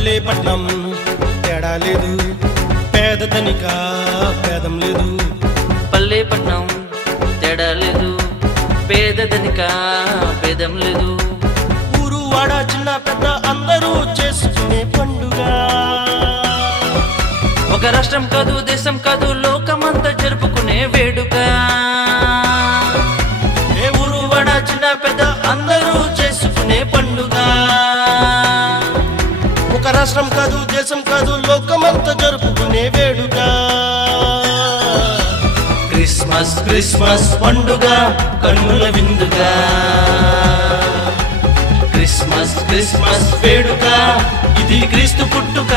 పల్లె పట్నం తేడా లేదు, పేద ధనిక భేదం లేదు. పల్లె పట్నం తేడా లేదు, పేద ధనిక భేదం లేదు. ఊరు వాడ చిన్న పెద్ద అందరూ చేసుకునే పండుగ. ఒక రాష్ట్రం కాదు, దేశం కాదు, లోకమంతా జరుపుకునే వేడుక. ఏ ఊరు వాడ చిన్న పెద్ద అందరూ చేసుకునే పండుగ. ఒక రాష్ట్రం కాదు, దేశం కాదు, లోకమంతా జరుపుకునే వేడుక. క్రిస్మస్ క్రిస్మస్ పండుగ కన్నుల విందుగా. క్రిస్మస్ క్రిస్మస్ వేడుక ఇది క్రీస్తు పుట్టుక.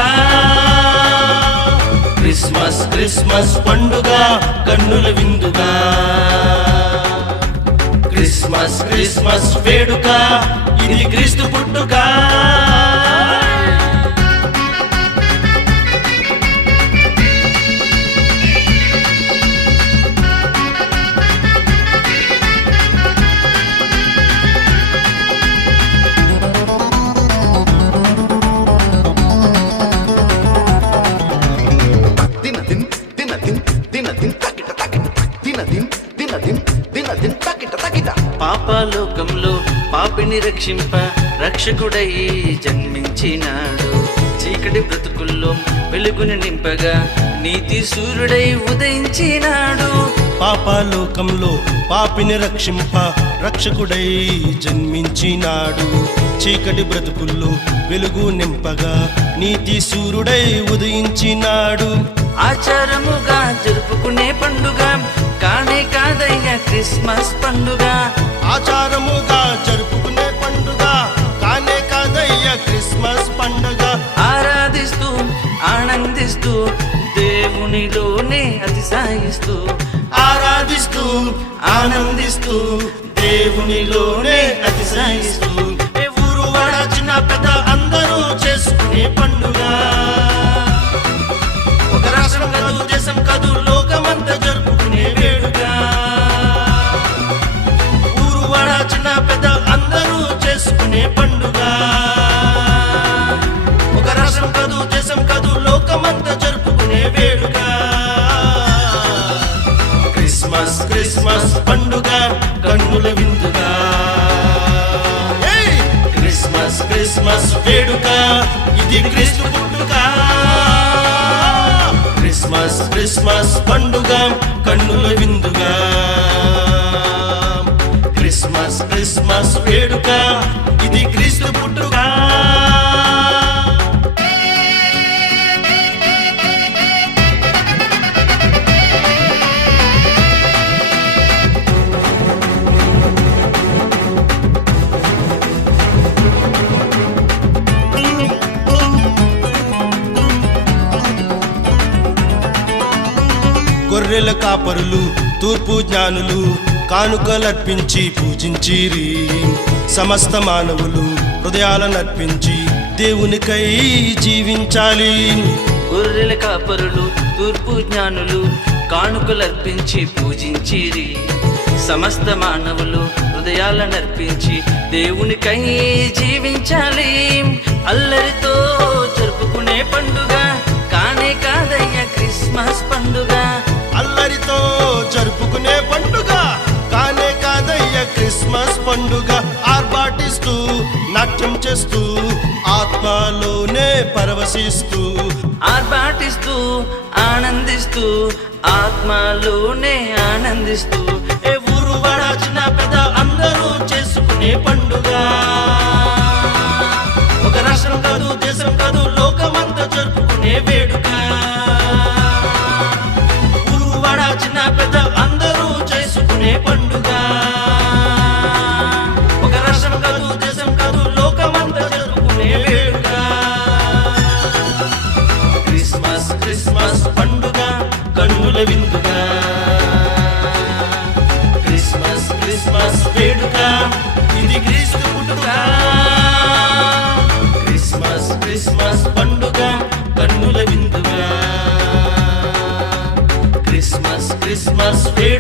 క్రిస్మస్ క్రిస్మస్ పండుగ కన్నుల విందుగా. క్రిస్మస్ క్రిస్మస్ వేడుక ఇది క్రీస్తు పుట్టుక. పాపలోకంలో పాపిని రక్షింప రక్షకుడై జన్మించినాడు. చీకటి బ్రతుకుల్లో వెలుగుని నింపగా నీతి సూర్యుడై ఉదయించినాడు. పాపలోకంలో పాపిని రక్షింప రక్షకుడై జన్మించినాడు. చీకటి బ్రతుకుల్లో వెలుగు నింపగా నీతి సూర్యుడై ఉదయించినాడు. ఆచారముగా జరుపుకునే పండుగ కానే కాదయ్యా క్రిస్మస్ పండుగ. ఆచారముగా జరుపుకునే పండుగ కానే కాదయ్యా క్రిస్మస్ పండుగ. ఆరాధిస్తూ ఆనందిస్తూ దేవునిలోనే అతిశయిస్తూ. ఆరాధిస్తూ ఆనందిస్తూ దేవునిలోనే అతిశయిస్తూ. ఏ ఊరు వాడ చిన్న పెద్ద అందరూ చేసుకునే పండుగ. ఒక రాష్ట్రం కాదు, దేశం కాదు, లోకమంతా జరుపుకునే వేడుక. ఊరు వాడ చిన్న పెద్ద అందరూ చేసుకునే పండుగ. ఒక రాష్ట్రం కాదు, దేశం కాదు, లోకమంతా జరుపుకునే వేడుక. క్రిస్మస్ క్రిస్మస్ పండుగ కన్నుల విందుగా. క్రిస్మస్ క్రిస్మస్ వేడుక ఇది క్రీస్తు పుట్టుక. క్రిస్మస్ క్రిస్మస్ పండుగ కన్నుల విందుగా. క్రిస్మస్ క్రిస్మస్ వేడుక ఇది క్రీస్తు పుట్టుక. గొర్రెల కాపరులు తూర్పు జ్ఞానులు కానుకలర్పించి పూజించిరి. సమస్త మానవులు హృదయాలనర్పించి దేవునికై జీవించాలి. గొర్రెల కాపరులు తూర్పు జ్ఞానులు కానుకలర్పించి పూజించిరి. సమస్త మానవులు హృదయాలనర్పించి దేవునికై జీవించాలి. అల్లరితో జరుపుకునే పండుగ కానే కాదయ్యా క్రిస్మస్ పండుగ. అల్లరితో జరుపుకునే పండుగ కానే కాదయ్యా క్రిస్మస్ పండుగ. ఆర్భాటిస్తూ నాట్యం చేస్తూ ఆత్మలోనే పరవశిస్తూ. ఆర్భాటిస్తూ ఆనందిస్తూ ఆత్మలోనే ఆనందిస్తూ. ఏ ఊరు వాడ చిన్న పెద్ద అందరూ చేసుకునే పండుగ. ఒక రాష్ట్రం కాదు, దేశం కాదు, లోకమంతా జరుపుకునే వేడుక. ఊరు వాడ చిన్న పెద్ద అందరూ చేసుకునే పండుగ. ఒక రాష్ట్రం కాదు, దేశం కాదు, లోకమంతా జరుపుకునే వేడుక. క్రిస్మస్ క్రిస్మస్ పండుగ కన్నుల విందుగా. క్రిస్మస్ క్రిస్మస్ వేడుక ఇది క్రీస్తు పుట్టుక. క్రిస్మస్ క్రిస్మస్ పండుగ కన్నుల విందుగా. క్రిస్మస్ క్రిస్మస్ వేడుక